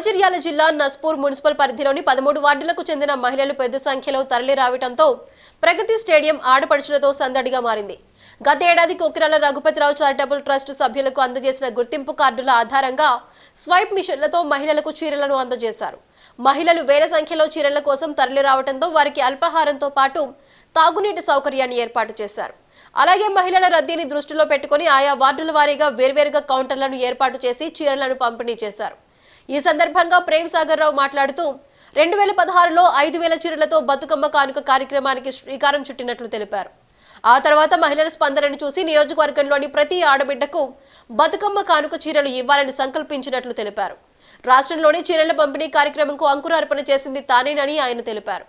మంచిర్యాల జిల్లా నస్పూర్ మున్సిపల్ పరిధిలోని పదమూడు వార్డులకు చెందిన మహిళలు పెద్ద సంఖ్యలో తరలి రావడంతో ప్రగతి స్టేడియం ఆడపడుచులతో సందడిగా మారింది. గత ఏడాది కొకిరాల రఘుపతిరావు చారిటబుల్ ట్రస్ట్ సభ్యులకు అందజేసిన గుర్తింపు కార్డుల ఆధారంగా స్వైప్ మిషన్లతో మహిళలకు చీరలను అందజేశారు. మహిళలు వేల సంఖ్యలో చీరల కోసం తరలి రావడంతో వారికి అల్పాహారంతో పాటు తాగునీటి సౌకర్యాన్ని ఏర్పాటు చేశారు. అలాగే మహిళల రద్దీని దృష్టిలో పెట్టుకుని ఆయా వార్డుల వారీగా వేర్వేరుగా కౌంటర్లను ఏర్పాటు చేసి చీరలను పంపిణీ చేశారు. ఈ సందర్భంగా ప్రేమ్ సాగర్ రావు మాట్లాడుతూ రెండు వేల పదహారులో ఐదు వేల చీరలతో బతుకమ్మ కానుక కార్యక్రమానికి శ్రీకారం చుట్టినట్లు తెలిపారు. ఆ తర్వాత మహిళల స్పందనను చూసి నియోజకవర్గంలోని ప్రతి ఆడబిడ్డకు బతుకమ్మ కానుక చీరలు ఇవ్వాలని సంకల్పించినట్లు తెలిపారు. రాష్ట్రంలోని చీరల పంపిణీ కార్యక్రమంకు అంకురార్పణ చేసింది తానేనని ఆయన తెలిపారు.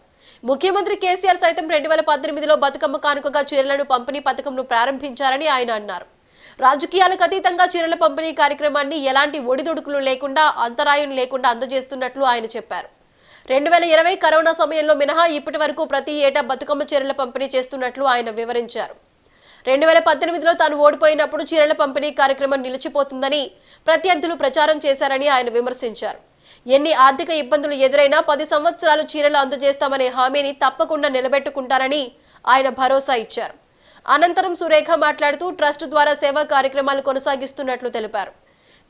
ముఖ్యమంత్రి కేసీఆర్ సైతం రెండు వేల పద్దెనిమిదిలో బతుకమ్మ కానుకగా చీరలను పంపిణీ పథకంను ప్రారంభించారని ఆయన అన్నారు. రాజకీయాలకు అతీతంగా చీరల పంపిణీ కార్యక్రమాన్ని ఎలాంటి ఒడిదుడుకులు లేకుండా అంతరాయం లేకుండా అందజేస్తున్నట్లు ఆయన చెప్పారు. రెండు వేల ఇరవై కరోనా సమయంలో మినహా ఇప్పటి వరకు ప్రతి ఏటా బతుకమ్మ చీరల పంపిణీ చేస్తున్నట్లు ఆయన వివరించారు. రెండు వేల పద్దెనిమిదిలో తాను ఓడిపోయినప్పుడు చీరల పంపిణీ కార్యక్రమం నిలిచిపోతుందని ప్రత్యర్థులు ప్రచారం చేశారని ఆయన విమర్శించారు. ఎన్ని ఆర్థిక ఇబ్బందులు ఎదురైనా పది సంవత్సరాలు చీరలు అందజేస్తామనే హామీని తప్పకుండా నిలబెట్టుకుంటారని ఆయన భరోసా ఇచ్చారు. అనంతరం సురేఖ మాట్లాడుతూ ట్రస్ట్ ద్వారా సేవా కార్యక్రమాలు కొనసాగిస్తున్నట్లు తెలిపారు.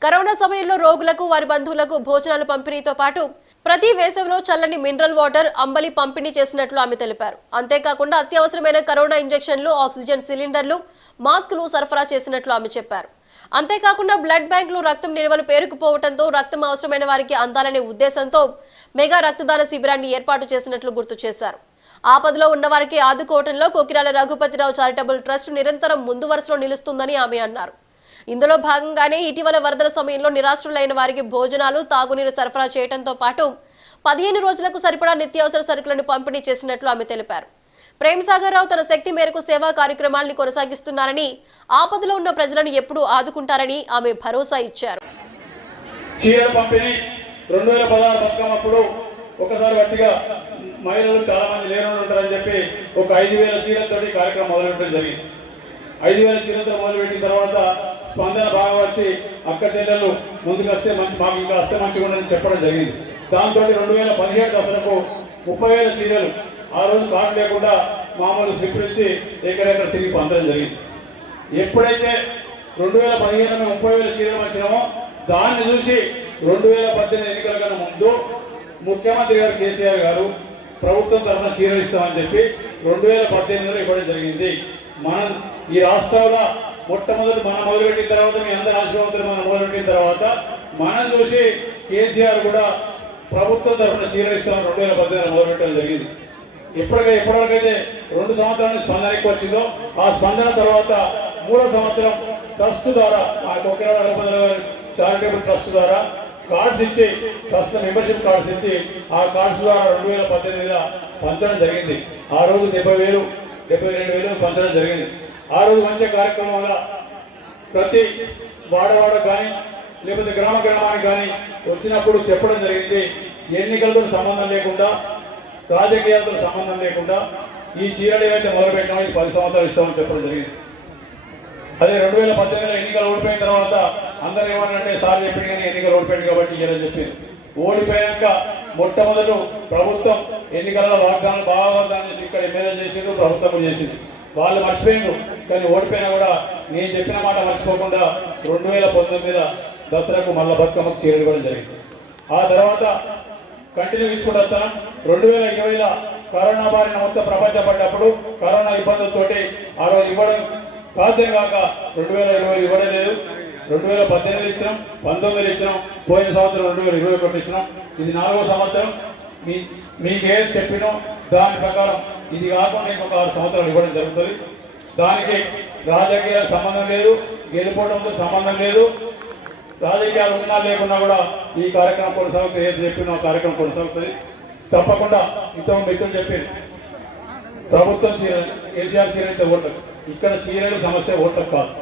కరోనా సమయంలో రోగులకు వారి బంధువులకు భోజనాలు పంపిణీతో పాటు ప్రతి వేసవిలో చల్లని మినరల్ వాటర్ అంబలి పంపిణీ చేసినట్లు ఆమె తెలిపారు. అంతేకాకుండా అత్యవసరమైన కరోనా ఇంజెక్షన్లు ఆక్సిజన్ సిలిండర్లు మాస్కులు సరఫరా చేసినట్లు ఆమె చెప్పారు. అంతేకాకుండా బ్లడ్ బ్యాంకులు రక్తం నిల్వలు పేరుకుపోవడంతో రక్తం అవసరమైన వారికి అందాలనే ఉద్దేశంతో మెగా రక్తదాన శిబిరాన్ని ఏర్పాటు చేసినట్లు గుర్తు చేశారు. ఆపదలో ఉన్న వారికి ఆదుకోవటంలో కోకిరాల రఘుపతిరావు చారిటబుల్ ట్రస్ట్ నిరంతరం ముందు వరుసలో నిలుస్తుందని ఆమె అన్నారు. ఇందులో భాగంగానే ఇటీవల వరదల సమయంలో నిరాశ్రులైన వారికి భోజనాలు తాగునీరు సరఫరా చేయడంతో పాటు పదిహేను రోజులకు సరిపడా నిత్యావసర సరుకులను పంపిణీ చేసినట్లు ఆమె తెలిపారు. ప్రేమ్ సాగర్ రావు తన శక్తి మేరకు సేవా కార్యక్రమాల్ని కొనసాగిస్తున్నారని ఆపదలో ఉన్న ప్రజలను ఎప్పుడూ ఆదుకుంటారని ఆమె భరోసా ఇచ్చారు. చీరల పంపిణీ రెండు వేల పదహారు బతుకమ్మప్పుడు ఒకసారి గట్టిగా మహిళలు చాలా మంది లేని ఉంటారని చెప్పి ఒక ఐదు వేల చీరలతోటి కార్యక్రమం మొదలుపెట్టడం జరిగింది. ఐదు వేల చీరలతో మొదలుపెట్టిన తర్వాత స్పందన బాగా వచ్చి అక్క చెల్లెలు ముందుకు వస్తే మంచి మాకు ఇంకా వస్తే మంచిగా ఉండని చెప్పడం జరిగింది. దాంతో రెండు వేల పదిహేడు దశలకు ముప్పై వేల చీరలు ఆ రోజు కార్డు లేకుండా మామూలు స్లిప్లు ఇచ్చి ఎక్కడెక్కడ తిరిగి పంచడం జరిగింది. ఎప్పుడైతే రెండు వేల పదిహేను ముప్పై వేల చీరలు వచ్చినామో దాన్ని చూసి రెండు వేల పద్దెనిమిది ఎన్నికల కన్నా ముందు ముఖ్యమంత్రి గారు కేసీఆర్ గారు ప్రభుత్వం తరఫున చీరలు ఇస్తామని చెప్పి రెండు వేల పద్దెనిమిదిలో ఇవ్వడం జరిగింది. మనం ఈ రాష్ట్రంలో మొట్టమొదటి మనం మొదలుపెట్టిన తర్వాత మీ అందరి ఆశీర్వాదాలు మనం మొదలుపెట్టిన తర్వాత మనం చూసి కేసీఆర్ కూడా ప్రభుత్వం తరఫున చీరలు ఇస్తామని రెండు వేల పద్దెనిమిది మొదలుపెట్టడం జరిగింది. ఎప్పటికైతే ఎప్పటివరకైతే రెండు సంవత్సరాల స్పందన ఎక్కువ వచ్చిందో ఆ స్పందన తర్వాత మూడో సంవత్సరం ట్రస్ట్ ద్వారా ఆ కొకిరాల గారి చారిటబుల్ ట్రస్ట్ ద్వారా కార్డ్స్ ఇచ్చి ట్రస్ట్ మెంబర్షిప్ కార్డ్స్ ఇచ్చి ఆ కార్డ్స్ ద్వారా రెండు వేల పద్దెనిమిదిలో పంచడం జరిగింది. ఆ రోజు డెబ్బై వేలు డెబ్బై రెండు వేలు పంచడం జరిగింది. ఆ రోజు మంచి కార్యక్రమం వల్ల ప్రతి వాడవాడ కానీ లేకపోతే గ్రామ గ్రామానికి కానీ వచ్చినప్పుడు చెప్పడం జరిగింది. ఎన్నికలతో సంబంధం లేకుండా రాజకీయాలతో సంబంధం లేకుండా ఈ చీరలు ఏవైతే మొదలుపెట్టామో ఇది పది సంవత్సరాలు ఇస్తామని చెప్పడం జరిగింది. అదే రెండు వేల పద్దెనిమిదిలో ఎన్నికలు ఓడిపోయిన తర్వాత అందరూ ఏమన్నంటే సార్ చెప్పింది కానీ ఎన్నికలు ఓడిపోయింది కాబట్టి ఇయ్యని చెప్పింది ఓడిపోయాక మొట్టమొదటి ప్రభుత్వం ఎన్నికల్లో వాగ్దానం బాగా వాగ్దానం ఇక్కడ ఎమ్మెల్యే చేసిండ్రు ప్రభుత్వం చేసింది. వాళ్ళు మర్చిపోయిండ్రు. కానీ ఓడిపోయినా కూడా నేను చెప్పిన మాట మర్చిపోకుండా రెండు వేల పంతొమ్మిదిలో దసరాకు మళ్ళా బతుకమ్మకు చేరుకోవడం జరిగింది. ఆ తర్వాత కంటిన్యూ ఇచ్చుకుంటూ రెండు వేల ఇరవైలో కరోనా బారిన మొత్తం ప్రపంచపడ్డప్పుడు కరోనా ఇబ్బందులతోటి ఆ రోజు ఇవ్వడం సాధ్యం కాక రెండు వేల ఇరవై ఇవ్వడం లేదు. రెండు వేల పద్దెనిమిది ఇచ్చినాం పంతొమ్మిది ఇచ్చినాం పోయిన సంవత్సరం రెండు వేల ఇరవై ఒకటి ఇచ్చినాం. ఇది నాలుగో సంవత్సరం. మీ మీకేం చెప్పినో దాని ప్రకారం ఇది కాకుండా ఇంకొక ఆరు సంవత్సరాలు ఇవ్వడం జరుగుతుంది. దానికి రాజకీయ సంబంధం లేదు గెలుపోవడంతో సంబంధం లేదు. రాజకీయాలు ఉన్నా లేకున్నా కూడా ఈ కార్యక్రమం కొనసాగుతుంది. ఏది చెప్పినా కార్యక్రమం కొనసాగుతుంది. తప్పకుండా ఇంతో మిత్రులు చెప్పింది ప్రభుత్వం చీర కేసీఆర్ చీర అయితే ఓట్లకు. ఇక్కడ చీరలు సమస్య ఓట్లకు కాదు.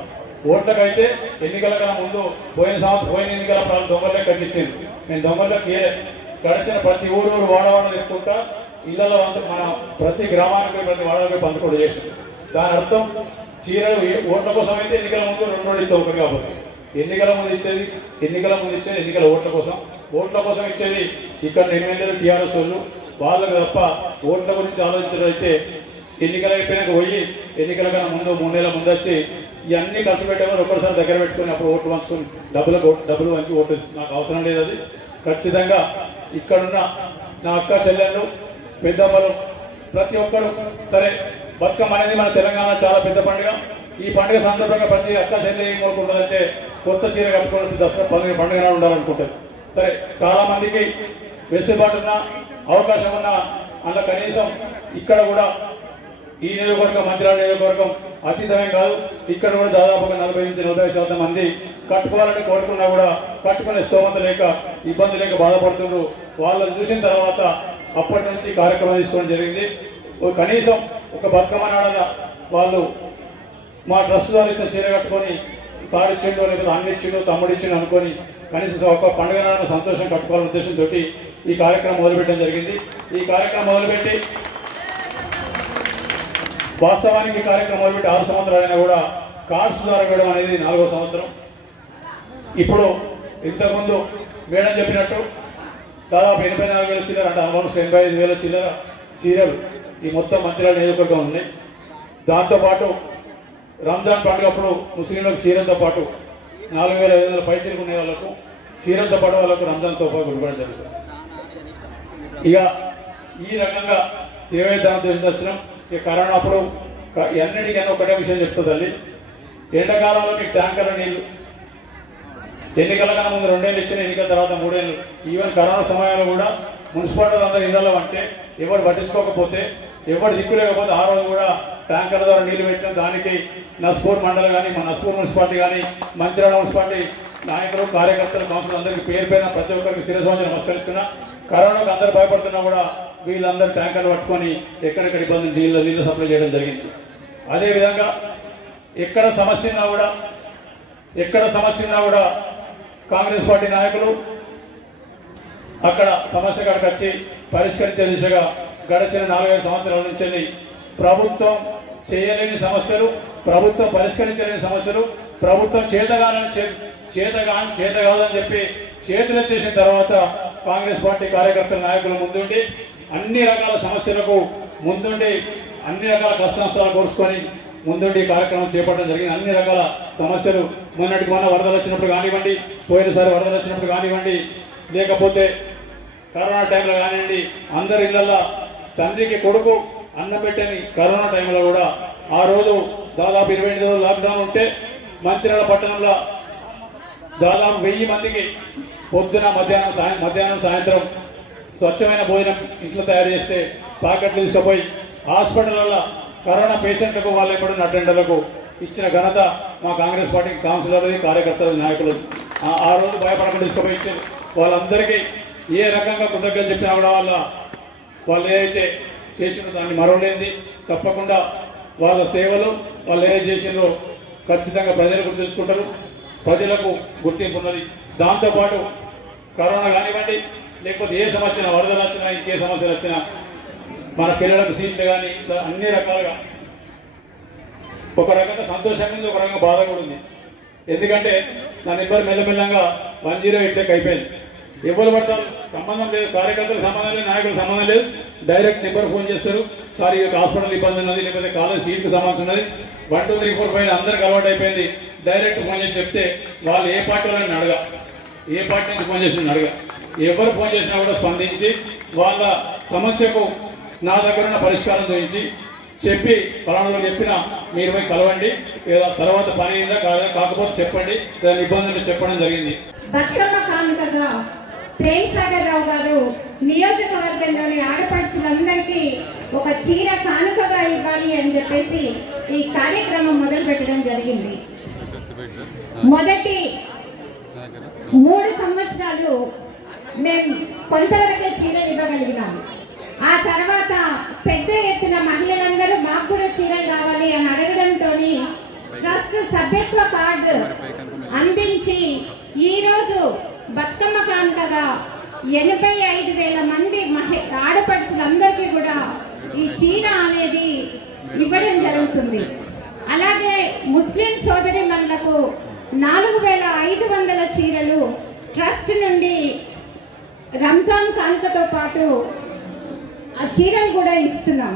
ఓట్లకైతే ఎన్నికల కన్నా ముందు పోయిన సంవత్సరం పోయిన ఎన్నికల ప్రాంతం దొంగలే కట్టించింది నేను దొంగలకు ఏ గడిచిన ప్రతి ఊరు ఊరు వాడవాడ చెప్పుకుంటా ఇళ్ళలో అంత మన ప్రతి గ్రామానికి ప్రతి వాడకి పంచుకోడు చేసింది దాని అర్థం చీరలు ఓట్ల కోసం అయితే ఎన్నికల ముందు రెండు రోజులు ఇస్తే ఒకటి కాబట్టి ఎన్నికల ముందు ఇచ్చేది ఎన్నికల ముందు ఇచ్చేది ఎన్నికల ఓట్ల కోసం. ఓట్ల కోసం ఇచ్చేది ఇక్కడ ఎమ్మెల్యేలు టీఆర్ఎస్ వాళ్ళు? వాళ్ళకు తప్ప ఓట్ల గురించి ఆలోచించడం అయితే ఎన్నికలు అయిపోయినాక పోయి ఎన్నికల కన్నా ముందు మూడు నెలల ముందు వచ్చి ఇవన్నీ ఖర్చు పెట్టేవారు ఒక్కసారి దగ్గర పెట్టుకుని అప్పుడు ఓట్లు పంచుకొని డబ్బులు డబ్బులు పంచి ఓట్లు నాకు అవసరం లేదు అది. ఖచ్చితంగా ఇక్కడున్న నా అక్క చెల్లెళ్ళు పెద్దమ్మలు ప్రతి ఒక్కరు సరే బతుకమ్మ అనేది మన తెలంగాణ చాలా పెద్ద పండుగ. ఈ పండుగ సందర్భంగా ప్రతి అక్క చెల్లె ఏం కోరుకుంటుందంటే కొత్త చీర కట్టుకోవడం దసరా పండుగ పండుగ నాడు ఉండాలనుకుంటారు సరే చాలా మందికి వెసులుబాటు ఉన్న అవకాశం ఉన్న అంత కనీసం ఇక్కడ కూడా ఈ నియోజకవర్గం మంత్రాల నియోజకవర్గం అతీతమే కాదు. ఇక్కడ కూడా దాదాపుగా నలభై నుంచి నలభై శాతం మంది కట్టుకోవాలని కోరుకున్నా కూడా కట్టుకునే స్తోమత లేక ఇబ్బంది లేక బాధపడుతున్నారు వాళ్ళని చూసిన తర్వాత అప్పటి నుంచి కార్యక్రమం తీసుకోవడం జరిగింది. కనీసం ఒక బతుకమ్మ నాడన వాళ్ళు మా ట్రస్ట్ ద్వారా ఇచ్చిన చీర కట్టుకొని సార్ ఇచ్చిండో లేకపోతే అన్ని ఇచ్చిండో తమ్ముడు ఇచ్చిండు అనుకొని కనీసం ఒక పండుగ నాడన సంతోషం కట్టుకోవాలనే ఉద్దేశంతో ఈ కార్యక్రమం మొదలుపెట్టడం జరిగింది. ఈ కార్యక్రమం మొదలుపెట్టి వాస్తవానికి కార్యక్రమాలు కార్యక్రమం మొదలుపెట్టి ఆరు సంవత్సరాలైనా కూడా కార్డ్స్ ద్వారా ఇవ్వడం అనేది నాలుగో సంవత్సరం. ఇప్పుడు ఇంతకుముందు మేడం చెప్పినట్టు దాదాపు ఎనభై నాలుగు వేల చిల్లర అంటే ఆల్మోస్ట్ ఎనభై ఐదు వేల చిల్లర చీరలు ఈ మొత్తం మంత్రాల నియోజకవర్గం ఉన్నాయి. దాంతోపాటు రంజాన్ పండుగ అప్పుడు ముస్లింలకు చీరలతో పాటు నాలుగు వేల ఐదు వందల పై తిరుగునే వాళ్ళకు చీరలతో పాటు వాళ్ళకు రంజాన్తో పాటు ఇవ్వడం జరుగుతుంది. ఇక ఈ రకంగా సేవాదానంతో వచ్చినాం? ఈ కరోనా అప్పుడు క- ఎన్నటికైనా ఒకటే విషయం చెప్తుందండి. ఎండాకాలంలో మీకు ట్యాంకర్ల నీళ్ళు. ఎన్నికల కన్నా ముందు రెండేళ్ళు ఇచ్చిన ఎన్నికల తర్వాత మూడేళ్ళు. ఈవెన్ కరోనా సమయంలో కూడా మున్సిపాలిటీ అందరూ ఇళ్ళలో అంటే ఎవరు పట్టించుకోకపోతే ఎవరు దిక్కు లేకపోతే ఆ రోజు కూడా ట్యాంకర్ల ద్వారా నీళ్ళు పెట్టిన దానికి నస్పూర్ మండలం కానీ మన నస్పూర్ మున్సిపాలిటీ కానీ మంచిర్యాల మున్సిపాలిటీ నాయకులు కార్యకర్తలు కౌన్సిల్ అందరికీ పేరు పైన ప్రతి ఒక్కరికి శిరస్వామి నమస్కరిస్తున్నా. కరోనాకు అందరూ భయపడుతున్నా కూడా వీళ్ళందరూ ట్యాంకర్లు పట్టుకొని ఎక్కడెక్కడ ఇబ్బంది నీళ్ళు నీళ్ళు సప్లై చేయడం జరిగింది. అదేవిధంగా ఎక్కడ సమస్య ఉన్నా కూడా ఎక్కడ సమస్య ఉన్నా కూడా కాంగ్రెస్ పార్టీ నాయకులు అక్కడ సమస్య కాడికి వచ్చి పరిష్కరించే దిశగా గడిచిన నాలుగైదు సంవత్సరాల నుంచి ప్రభుత్వం చేయలేని సమస్యలు ప్రభుత్వం పరిష్కరించలేని సమస్యలు ప్రభుత్వం చేతగాలని చే- చేతగా చేతగాదని చెప్పి చేతులెత్తేసిన తర్వాత కాంగ్రెస్ పార్టీ కార్యకర్తల నాయకులు ముందుండి అన్ని రకాల సమస్యలకు ముందుండి అన్ని రకాల కష్ట నష్టాలు ముందుండి కార్యక్రమం చేపట్టడం జరిగింది. అన్ని రకాల సమస్యలు మొన్నటి మొన్న వరదలు వచ్చినప్పుడు కానివ్వండి పోయినసారి వరదలు వచ్చినప్పుడు కానివ్వండి లేకపోతే కరోనా టైంలో కానివ్వండి అందరి ఇళ్ళల్లో తండ్రికి కొడుకు అన్నం పెట్టని కరోనా టైంలో కూడా ఆ రోజు దాదాపు ఇరవై ఎనిమిది రోజులు లాక్డౌన్ ఉంటే మంత్రిల పట్టణంలో దాదాపు వెయ్యి మందికి పొద్దున మధ్యాహ్నం సాయం మధ్యాహ్నం సాయంత్రం స్వచ్ఛమైన భోజనం ఇంట్లో తయారు చేస్తే ప్యాకెట్లు తీసుకుపోయి హాస్పిటల్లో కరోనా పేషెంట్లకు వాళ్ళు ఎప్పుడున్న అటెండర్లకు ఇచ్చిన ఘనత మా కాంగ్రెస్ పార్టీ కౌన్సిలర్ది కార్యకర్తలు నాయకులు. ఆ- రోజు భయపడకుండా తీసుకుపోయి ఇచ్చారు. వాళ్ళందరికీ ఏ రకంగా కృతజ్ఞతలు చెప్పినా కూడా వాళ్ళ వాళ్ళు ఏదైతే చేసినో దాన్ని మరవలేంది తప్పకుండా వాళ్ళ సేవలు వాళ్ళు ఏదైతే చేసినో ఖచ్చితంగా ప్రజలు గుర్తుంచుకుంటారు ప్రజలకు గుర్తింపు ఉన్నది. దాంతోపాటు కరోనా కానివ్వండి లేకపోతే ఏ సమస్య వరదలు వచ్చినా ఇంకే సమస్యలు వచ్చినా మన పిల్లలకు సీట్లు కానీ ఇట్లా అన్ని రకాలుగా. ఒక రకంగా సంతోషంగా ఉంది ఒక రకంగా బాధ కూడా ఉంది. ఎందుకంటే నా నెంబర్ మెల్లమెల్లంగా వన్ జీరో ఎయిట్ లెక్క అయిపోయింది. ఎవరు పడతారు? సంబంధం లేదు. కార్యకర్తలకు సంబంధం లేదు నాయకులకు సంబంధం లేదు. డైరెక్ట్ నెంబర్ ఫోన్ చేస్తారు. సార్ ఈ యొక్క హాస్పిటల్ ఇబ్బంది ఉన్నది లేకపోతే కాలేజ్ సీట్కి సంబంధించి ఉన్నది. One two three four five అందరికి అలవాటు అయిపోయింది. డైరెక్ట్ ఫోన్ చేసి చెప్తే వాళ్ళు ఏ పార్టీ వాళ్ళని అడగా. ఏ పార్టీ నుంచి ఫోన్ చేసి అడగ. ఎవరు ఫోన్ చేసినా కూడా స్పందించి వాళ్ళ సమస్యకు నా దగ్గర ఉన్న పరిష్కారం గురించి చెప్పి ఫలానాలో చెప్పిన మీరు పోయి కలవండి. లేదా తర్వాత పని అయిందా కాదా కాకపోతే చెప్పండి. దాని ఇబ్బందులు చెప్పడం జరిగింది. బతుకమ్మ కానుకగా ప్రేమ్ సాగర్ రావు గారు నియోజకవర్గంలోని ఆడపడుచులందరికీ ఒక చీర కానుకగా ఇవ్వాలి అని చెప్పేసి ఈ కార్యక్రమం మొదలు పెట్టడం జరిగింది. మొదటి మూడు సంవత్సరాలు మేము కొంతవరకే చీరలు ఇవ్వగలిగినాము. ఆ తర్వాత పెద్ద ఎత్తున మహిళలందరూ మాకు కూడా చీరలు కావాలి అని అడగడంతో ట్రస్ట్ సభ్యత్వ కార్డు అందించి ఈరోజు బతుకమ్మ కానుకగా ఎనభై ఐదు వేల మంది మహి ఆడపడుచులందరికీ కూడా ఈ చీర అనేది ఇవ్వడం జరుగుతుంది. అలాగే ముస్లిం సోదరి నాలుగు వేల ఐదు వందల చీరలు ట్రస్ట్ నుండి రంజాన్ కానుకతో పాటు ఆ చీరలు కూడా ఇస్తున్నాం.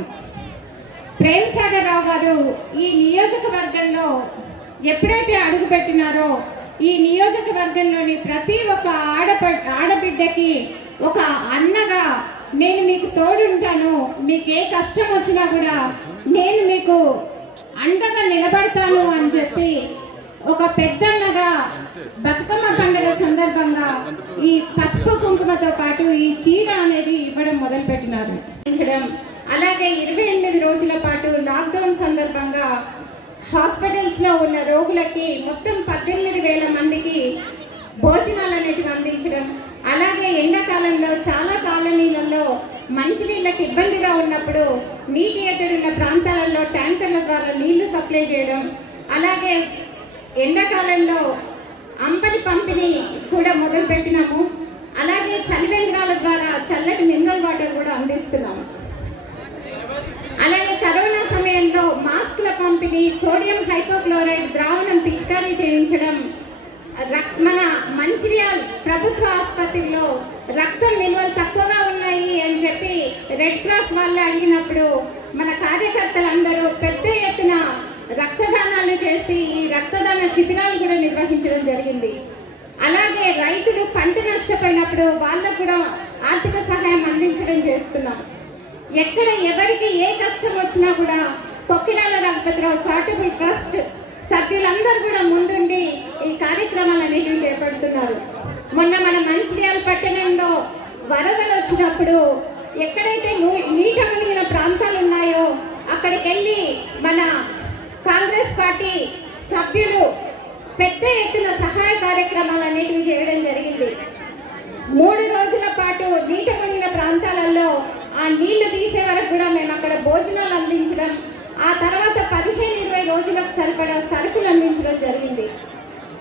ప్రేమ్ సాగర్ రావు గారు ఈ నియోజకవర్గంలో ఎప్పుడైతే అడుగుపెట్టినారో ఈ నియోజకవర్గంలోని ప్రతి ఒక్క ఆడప ఆడబిడ్డకి ఒక అన్నగా నేను మీకు తోడుంటాను మీకు ఏ కష్టం వచ్చినా కూడా నేను మీకు అండగా నిలబడతాను అని చెప్పి ఒక పెద్దన్నగా బతుకమ్మ పండుగ సందర్భంగా ఈ పసుపు కుంకుమతో పాటు ఈ చీర అనేది ఇవ్వడం మొదలుపెట్టినారు ఇవ్వడం. అలాగే ఇరవై ఎనిమిది రోజుల పాటు లాక్డౌన్ సందర్భంగా హాస్పిటల్స్లో ఉన్న రోగులకి మొత్తం పద్దెనిమిది వేల మందికి భోజనాలు అనేటివి అందించడం అలాగే ఎండాకాలంలో చాలా కాలనీలలో మంచినీళ్ళకి ఇబ్బందిగా ఉన్నప్పుడు నీటి ఎద్దడి ప్రాంతాలలో ట్యాంకర్ల ద్వారా నీళ్ళు సప్లై చేయడం అలాగే ఎండాకాలంలో అంబలి పంపిణీ కూడా మొదలుపెట్టినాము. అలాగే చలివేంద్రాల ద్వారా చల్లటి మినరల్ వాటర్ కూడా అందిస్తున్నాము. అలాగే కరోనా సమయంలో మాస్కుల పంపిణీ సోడియం హైపోక్లోరైడ్ ద్రావణం పిచికారీ చేయించడం రక్- మన మంచిర్యాల్ ప్రభుత్వ ఆసుపత్రిలో రక్తం నిల్వలు తక్కువగా ఉన్నాయి అని చెప్పి రెడ్ క్రాస్ వాళ్ళు అడిగినప్పుడు మన కార్యకర్తలందరూ పెద్ద ఎత్తున రక్తదానాలు చేసి ఈ రక్తదాన శిబిరాలు కూడా నిర్వహించడం జరిగింది. అలాగే రైతులు పంట నష్టపోయినప్పుడు వాళ్ళకు కూడా ఆర్థిక సహాయం అందించడం చేస్తున్నాం. ఎక్కడ ఎవరికి ఏ కష్టం వచ్చినా కూడా కొక్కినాల రఘుపతిరావు చారిటబుల్ ట్రస్ట్ సభ్యులందరూ కూడా ముందుండి ఈ కార్యక్రమాలన్నిటిని చేపడుతున్నారు. మొన్న మన మంచిర్యాల పట్టణంలో వరదలు వచ్చినప్పుడు ఎక్కడైతే నీ- నీట మునిగిన ప్రాంతాలు ఉన్నాయో అక్కడికి వెళ్ళి మన కాంగ్రెస్ పార్టీ సభ్యులు పెద్ద ఎత్తున సహాయ కార్యక్రమాలు అనేటివి చేయడం జరిగింది. మూడు రోజుల పాటు నీట పడిన ప్రాంతాలలో ఆ నీళ్ళు తీసే వరకు కూడా మేము అక్కడ భోజనాలు అందించడం ఆ తర్వాత పదిహేను ఇరవై రోజులకు సరిపడా సరుకులు అందించడం జరిగింది.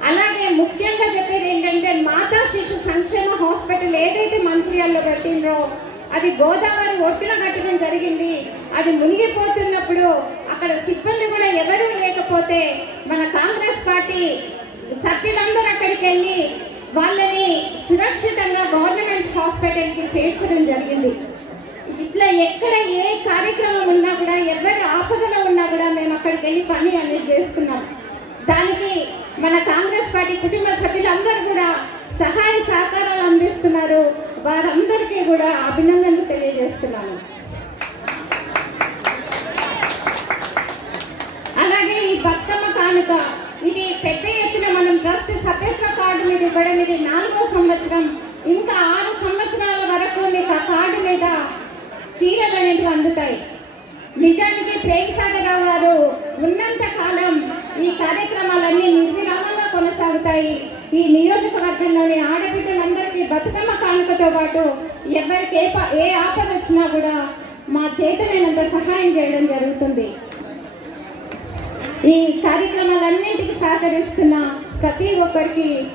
అలాగే ముఖ్యంగా చెప్పేది ఏంటంటే మాతా శిశు సంక్షేమ హాస్పిటల్ ఏదైతే మంచిర్యాలలో పెట్టిండ్రో అది గోదావరి ఒడ్డున కట్టడం జరిగింది. అది మునిగిపోతున్నప్పుడు అక్కడ సిబ్బంది కూడా ఎవరూ లేకపోతే మన కాంగ్రెస్ పార్టీ సభ్యులందరూ అక్కడికి వెళ్ళి వాళ్ళని సురక్షితంగా గవర్నమెంట్ హాస్పిటల్కి చేర్చడం జరిగింది. ఇట్లా ఎక్కడ ఏ కార్యక్రమం ఉన్నా కూడా ఎవరి ఆపదలో ఉన్నా కూడా మేము అక్కడికి వెళ్ళి పని అనేది చేస్తున్నాం దానికి మన కాంగ్రెస్ పార్టీ కుటుంబ సభ్యులందరూ కూడా సహాయ సహకారాలు అందిస్తున్నారు. వారందరికీ కూడా అభినందనలు తెలియజేస్తున్నాను అలాగే ఈ బతుకమ్మ కానుక ఇది పెద్ద ఎత్తున మనం ట్రస్ట్ సభ్యత్వ కార్డు మీద ఇవ్వడం. ఇది నాలుగో సంవత్సరం. ఇంకా ఆరు సంవత్సరాల వరకు మీకు ఆ కార్డు మీద చీరలు అనేవి అందుతాయి. నిజానికి ప్రేమ్ సాగరరావు గారు ఉన్నంత కాలం ఈ కార్యక్రమాలన్నీ నిర్విరామంగా కొనసాగుతాయి. ఈ నియోజకవర్గంలోని ఆడబిడ్డలందరికీ బతుకమ్మ కానుకతో పాటు ఎవరికి ఏ ఏ ఆపద వచ్చినా కూడా మా చేతనైనంత సహాయం చేయడం జరుగుతుంది. ఈ కార్యక్రమాలన్నింటికి సహకరిస్తున్న ప్రతి ఒక్కరికి